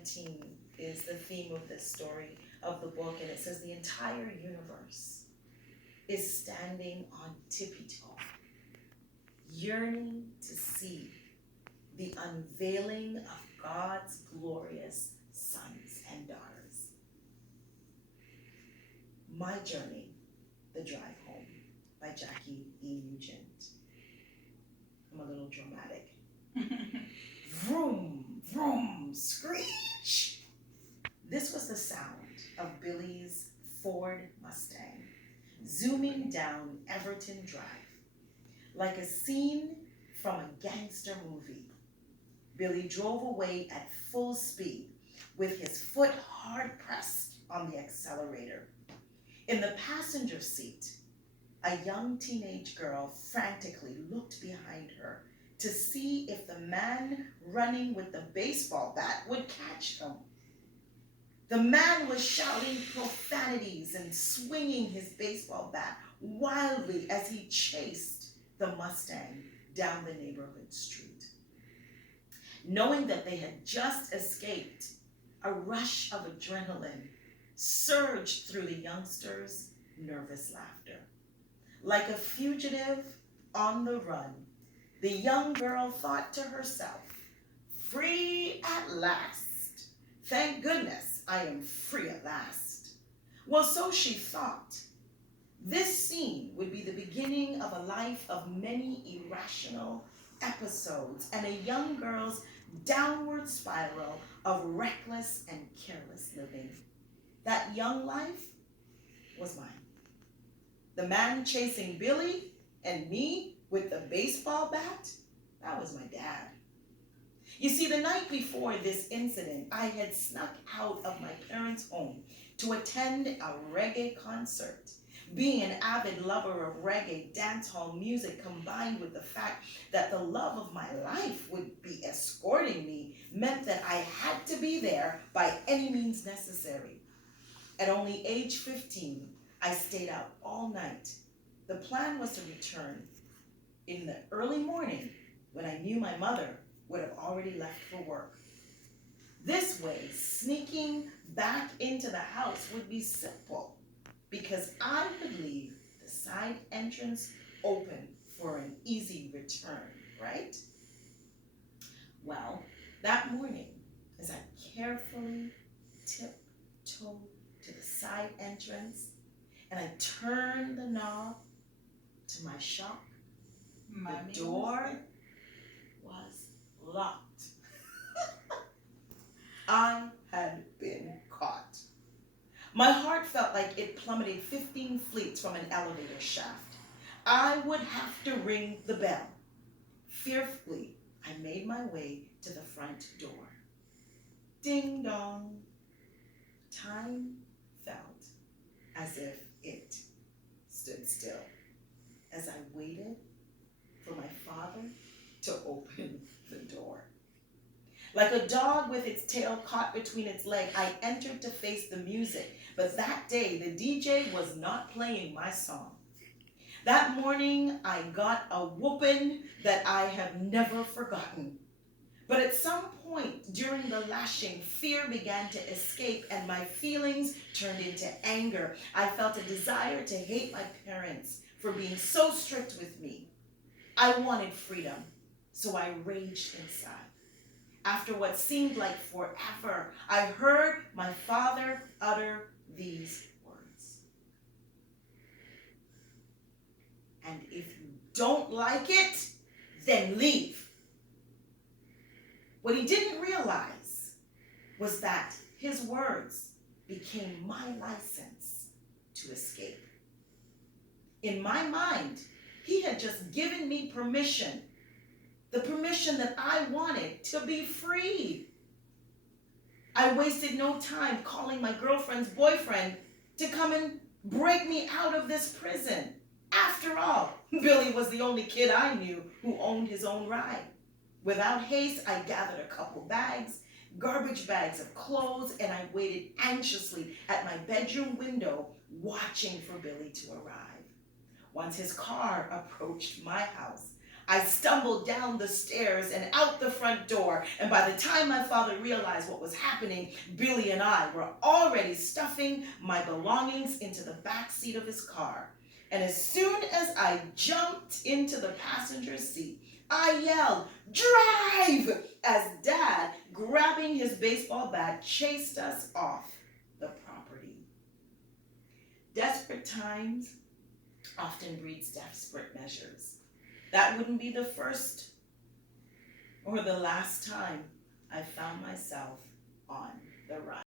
19 is the theme of this story, of the book, and it says the entire universe is standing on tippy toe, yearning to see the unveiling of God's glorious sons and daughters. My Journey, The Drive Home by Jacqui Nugent. I'm a little dramatic. Vroom, vroom, screech. This was the sound of Billy's Ford Mustang zooming down Everton Drive like a scene from a gangster movie. Billy drove away at full speed with his foot hard pressed on the accelerator. In the passenger seat, a young teenage girl frantically looked behind her to see if the man running with the baseball bat would catch him. The man was shouting profanities and swinging his baseball bat wildly as he chased the Mustang down the neighborhood street. Knowing that they had just escaped, a rush of adrenaline surged through the youngsters' nervous laughter. Like a fugitive on the run, the young girl thought to herself, "Free at last. Thank goodness I am free at last." Well, so she thought. This scene would be the beginning of a life of many irrational episodes and a young girl's downward spiral of reckless and careless living. That young life was mine. The man chasing Billy and me with the baseball bat, that was my dad. You see, the night before this incident, I had snuck out of my parents' home to attend a reggae concert. Being an avid lover of reggae dancehall music combined with the fact that the love of my life would be escorting me meant that I had to be there by any means necessary. At only age 15, I stayed out all night. The plan was to return in the early morning when I knew my mother would have already left for work. This way, sneaking back into the house would be simple because I would leave the side entrance open for an easy return, right? Well, that morning, as I carefully tiptoed to the side entrance and I turned the knob, to my shock, the door was locked. I had been caught. My heart felt like it plummeted 15 fleets from an elevator shaft. I would have to ring the bell. Fearfully, I made my way to the front door. Ding dong. Time felt as if it stood still as I waited for my father to open the door. Like a dog with its tail caught between its legs, I entered to face the music. But that day, the DJ was not playing my song. That morning, I got a whooping that I have never forgotten. But at some point during the lashing, fear began to escape and my feelings turned into anger. I felt a desire to hate my parents for being so strict with me. I wanted freedom, so I raged inside. After what seemed like forever, I heard my father utter these words. "And if you don't like it, then leave." What he didn't realize was that his words became my license to escape. In my mind, he had just given me permission, the permission that I wanted to be free. I wasted no time calling my girlfriend's boyfriend to come and break me out of this prison. After all, Billy was the only kid I knew who owned his own ride. Without haste, I gathered a couple bags, garbage bags of clothes, and I waited anxiously at my bedroom window, watching for Billy to arrive. Once his car approached my house, I stumbled down the stairs and out the front door, and by the time my father realized what was happening, Billy and I were already stuffing my belongings into the back seat of his car. And as soon as I jumped into the passenger seat, I yelled, "Drive!" as Dad, grabbing his baseball bat, chased us off the property. Desperate times often breeds desperate measures. That wouldn't be the first or the last time I found myself on the run.